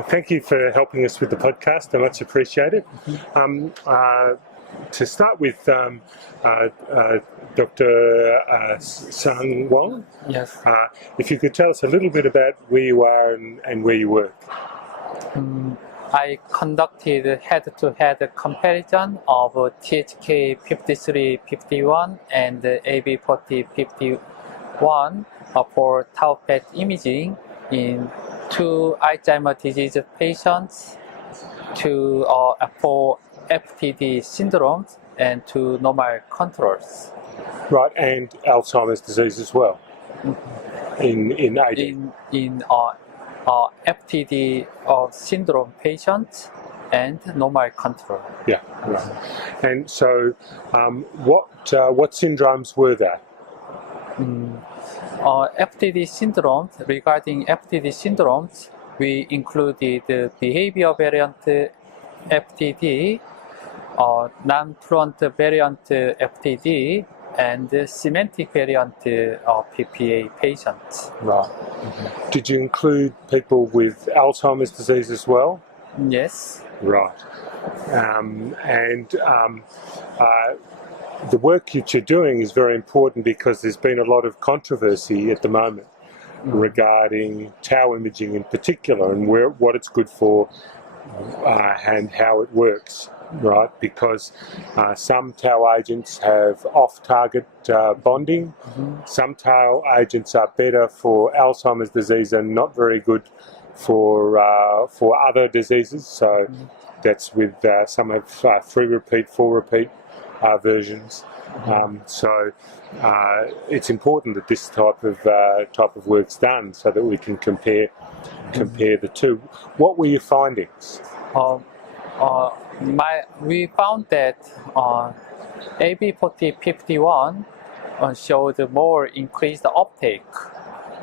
Thank you for helping us with the podcast. I much appreciate it. To start with, Dr. Sang Won, Yes. if you could tell us a little bit about where you are and where you work. I conducted head-to-head comparison of THK 5351 and AB40 51 for tau PET imaging in 2 Alzheimer's disease patients, for FTD syndromes, and 2 normal controls. Right, and Alzheimer's disease as well. In AD. In FTD syndrome patients and normal control. Yeah, right. And so, what syndromes were there? FTD syndromes. Regarding FTD syndromes, we included behavior variant FTD, non-fluent variant FTD, and semantic variant PPA patients. Right. Did you include people with Alzheimer's disease as well? Yes. Right. The work that you're doing is very important because there's been a lot of controversy at the moment regarding tau imaging in particular and what it's good for and how it works. Right, because some tau agents have off-target bonding. Some tau agents are better for Alzheimer's disease and not very good for other diseases. So that's with some have 3 repeat, 4 repeat versions. So it's important that this type of work's done so that we can compare the two. What were your findings? We found that AB4051 showed more increased uptake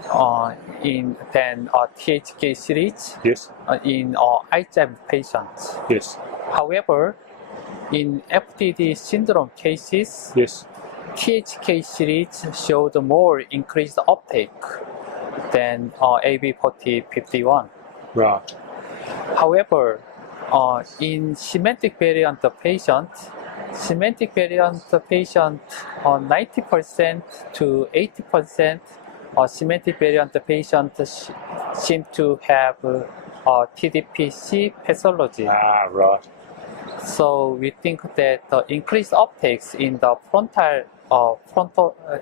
than THK series. Yes. In Alzheimer's patients. Yes. However, in FTD syndrome cases, yes, THK series showed more increased uptake than AB4051. Right. However, in semantic variant patients, 90% to 80% semantic variant patients seem to have TDP-C pathology. Right. So we think that the increased uptakes in the frontal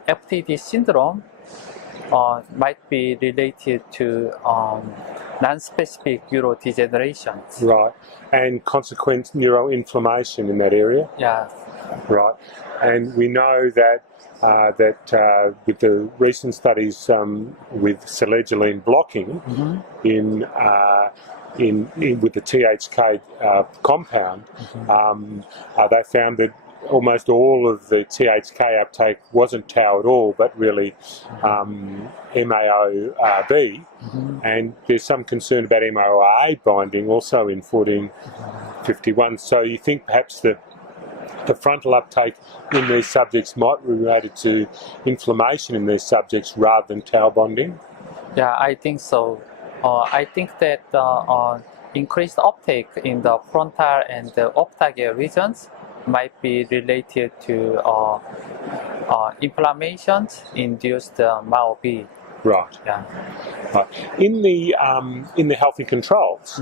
FTD syndrome might be related to non-specific neurodegeneration. Right, and consequent neuroinflammation in that area. Yeah. Right, and we know that with the recent studies with selegiline blocking with the THK compound, they found that almost all of the THK uptake wasn't tau at all, but really MAO-B, and there's some concern about MAO-A binding also in 1451. So you think perhaps the frontal uptake in these subjects might be related to inflammation in these subjects rather than tau bonding? Yeah, I think so. I think that increased uptake in the frontal and the off-target regions might be related to inflammations induced MAO-B. Right. Yeah. Right. In the healthy controls,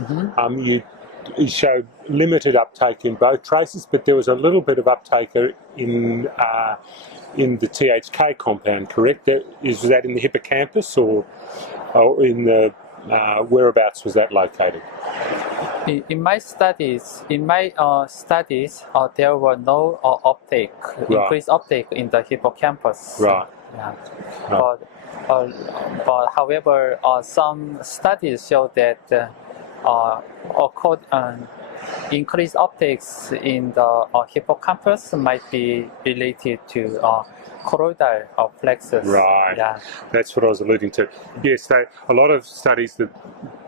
you showed limited uptake in both traces, but there was a little bit of uptake in the THK compound. Correct? Was that in the hippocampus or in the whereabouts was that located? In my studies, there were no increased uptake in the hippocampus. Right. Yeah. Right. But however, some studies show that increased uptakes in the hippocampus might be related to choroidal plexus. Right. Yeah. That's what I was alluding to. Yes, a lot of studies that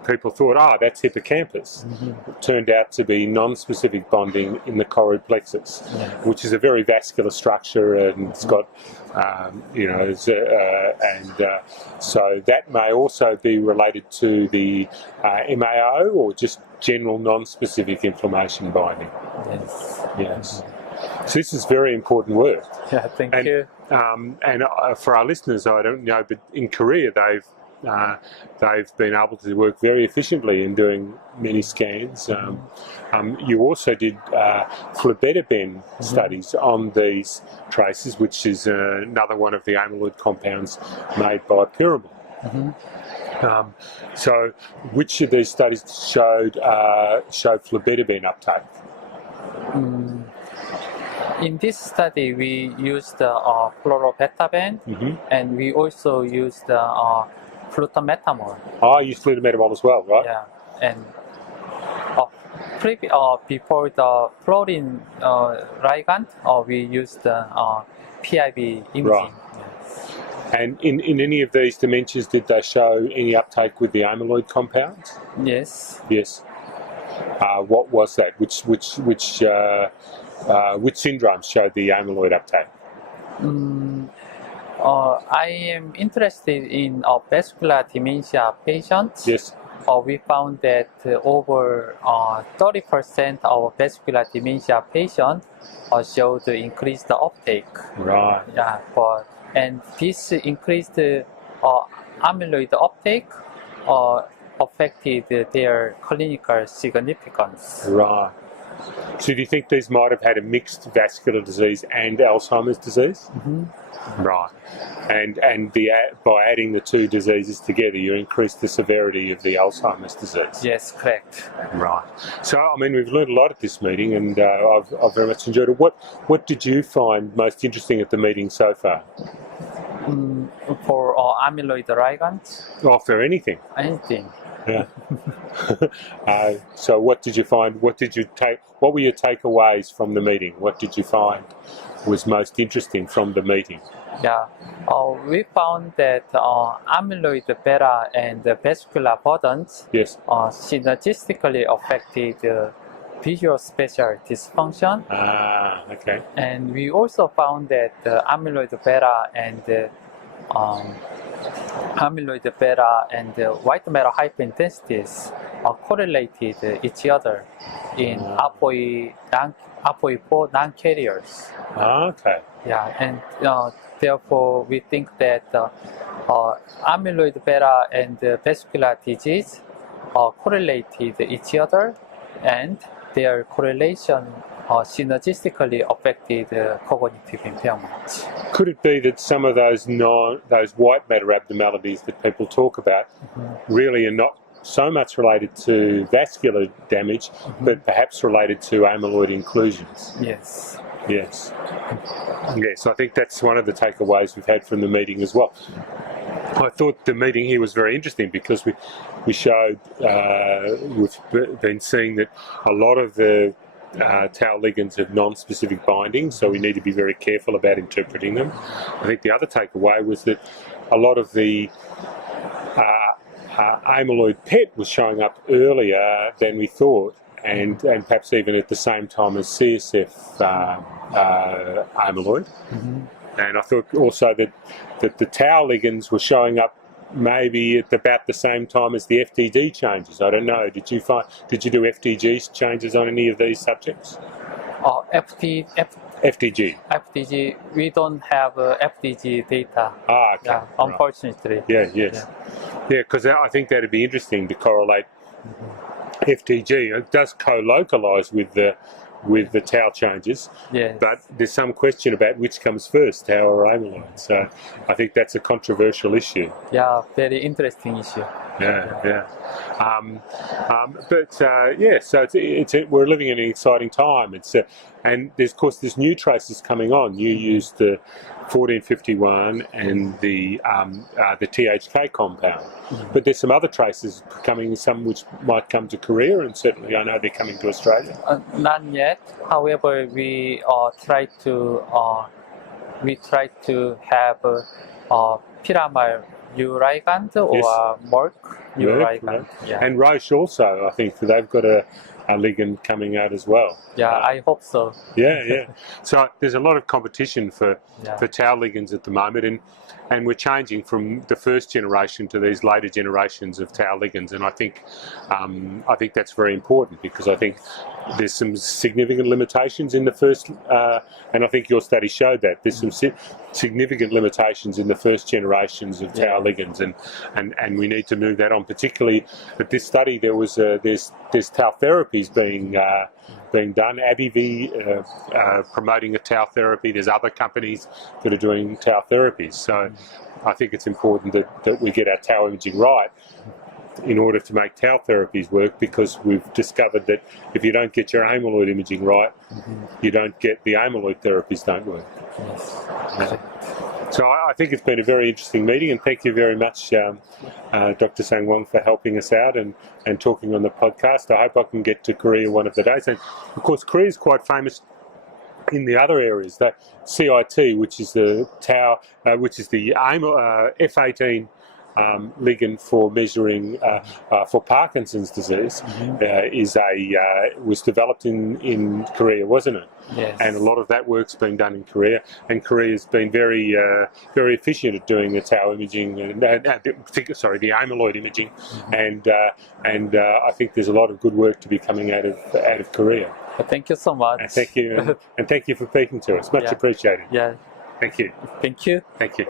people thought, that's hippocampus, turned out to be non-specific bonding in the choroid plexus, which is a very vascular structure and it's got So that may also be related to the MAO or just general non-specific inflammation binding. Yes. Yes. So this is very important work. Yeah, thank you. And for our listeners, I don't know, but in Korea they've been able to work very efficiently in doing many scans. You also did phlebotoben studies on these traces, which is another one of the amyloid compounds made by pyramid. So which of these studies showed phlebotoben uptake? In this study, we used fluorobetaben, and we also used flutometamol. I used flutometamol as well, right? Yeah, and before the fluorine ligand, we used PIB imaging. Right. Yes. And in any of these dementias, did they show any uptake with the amyloid compounds? Yes. Yes. What was that? Which syndromes showed the amyloid uptake? I am interested in vascular dementia patients. Yes. We found that over 30% of vascular dementia patients showed increased uptake. Right. Yeah, and this increased amyloid uptake affected their clinical significance. Right. So do you think these might have had a mixed vascular disease and Alzheimer's disease? Right. And by adding the two diseases together, you increase the severity of the Alzheimer's disease. Yes, correct. Right. So, I mean, we've learned a lot at this meeting, and I've very much enjoyed it. What did you find most interesting at the meeting so far? For amyloid ligands? Oh, for anything. Anything. Yeah. So, what did you find? What were your takeaways from the meeting? What did you find was most interesting from the meeting? Yeah, we found that amyloid beta and the vascular burdens Yes. synergistically affected visual spatial dysfunction. Okay. And we also found that amyloid beta and white matter hyperintensities correlated each other in APOE4 non-carriers. Okay. Yeah, and therefore we think that amyloid beta and vascular disease correlated each other, and their correlation synergistically affected cognitive impairment. Could it be that some of those white matter abnormalities that people talk about really are not so much related to vascular damage, but perhaps related to amyloid inclusions? Yes. Yes. Yes, I think that's one of the takeaways we've had from the meeting as well. I thought the meeting here was very interesting because we showed, we've been seeing that a lot of the tau ligands have non-specific binding, so we need to be very careful about interpreting them. I think the other takeaway was that a lot of the amyloid PET was showing up earlier than we thought, and perhaps even at the same time as CSF amyloid. And I thought also that the tau ligands were showing up maybe at about the same time as the FTG changes. I don't know. Did you do FTG changes on any of these subjects? FTG. We don't have FTG data. Okay. Yeah, unfortunately. Yeah. Yes. Yeah, because I think that'd be interesting to correlate FTG. It does co-localize with the tau changes, yes. But there's some question about which comes first, tau or amyloid. So I think that's a controversial issue. Yeah, very interesting issue. Yeah. So we're living in an exciting time. And there's of course there's new traces coming on. You used the 1451 and the THK compound, but there's some other traces coming. Some which might come to Korea, and certainly I know they're coming to Australia. Not yet. However, we try to have pyramid ligand or Yes. Merck ligand. Yeah. And Roche also, I think they've got a ligand coming out as well. Yeah, I hope so. Yeah. So there's a lot of competition for Yeah. tau ligands at the moment, and we're changing from the first generation to these later generations of tau ligands, and I think that's very important, because I think there's some significant limitations in the first, and I think your study showed that there's some significant limitations in the first generations of tau ligands, and we need to move that on. Particularly at this study, there's tau therapies being done. AbbVie promoting a tau therapy. There's other companies that are doing tau therapies. So I think it's important that we get our tau imaging right in order to make tau therapies work, because we've discovered that if you don't get your amyloid imaging right, you don't get the amyloid therapies don't work. Yes. So I think it's been a very interesting meeting, and thank you very much, Dr. Sang Won, for helping us out and talking on the podcast. I hope I can get to Korea one of the days. And of course, Korea is quite famous in the other areas. That CIT, which is the tau, which is the F18 ligand for measuring for Parkinson's disease, was developed in Korea, wasn't it? Yes. And a lot of that work's been done in Korea, and Korea's been very efficient at doing the tau imaging, and the amyloid imaging, and I think there's a lot of good work to be coming out of Korea. Thank you so much. And thank you for speaking to us. Much appreciated. Yeah. Thank you. Thank you. Thank you.